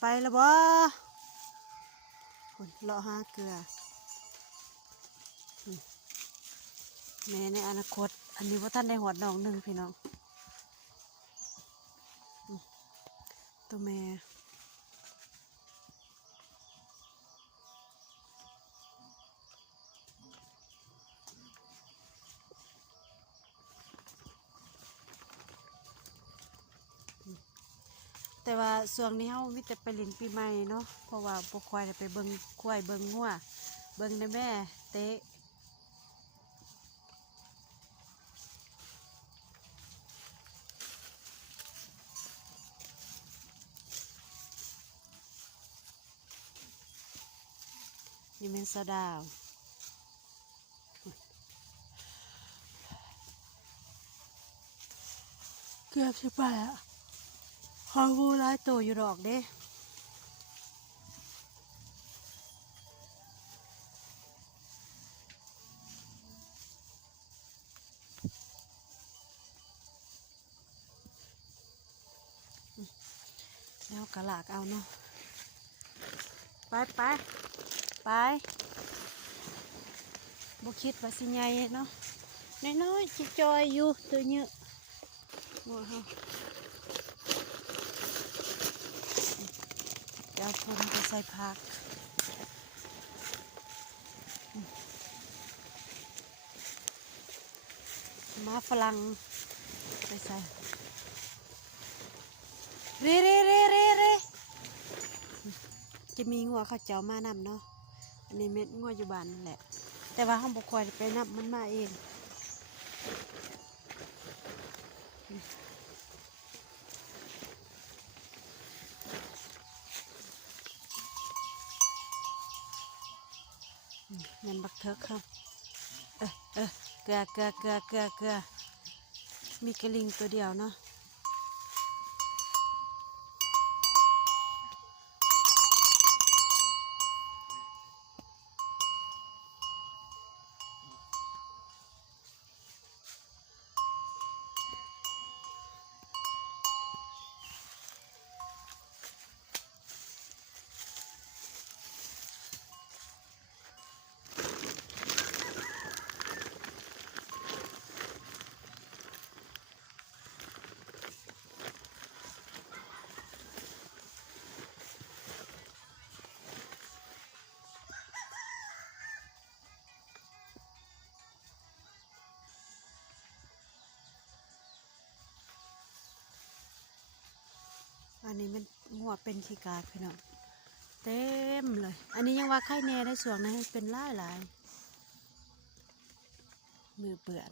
ไปแล้วบ่คนเลาะหาเกลือแม่ในอนาคตอันนี้ว่าท่านได้หอดน้องหนึ่งพี่น้องตัวแม่แต่ว่าช่วงนี้เฮามีแต่ไปเล่นปีใหม่เนาะเพราะว่าบ่ค่อยได้ไปเบิ่งควายเบิ่งงัวเบิ่งในแม่เตะนี่แม่นสะดาวเกือบสิไปอ่ะฮอวูหลายตัวอยู่ดอกเด้แล้วกะลากเอาเนาะไปไปไปบ่คิดว่าสิใหญ่เนาะน้อยๆจิจอยอยู่ตัวเยอะงัวเฮาเดี๋ยวคนไปใส่ผักมาฝรั่งไปใส่เร่เร่เร่เร่เร่จะมีงัวเขาเจ้ามานำเนาะอันนี้เม็ดงัวอยู่บ้านนั่นแหละแต่ว่าห้องบกคอยไปนับมันมาเองเงินบักเทิกครับเกลือเกลือเกลือเกลือเกลือมีกระลิงตัวเดียวเนาะอันนี้มันงัวเป็นขี้กาพี่น้องเต็มเลยอันนี้ยังว่าไข่แน่ได้ส่วนนะให้เป็นหลายมือเปื่อน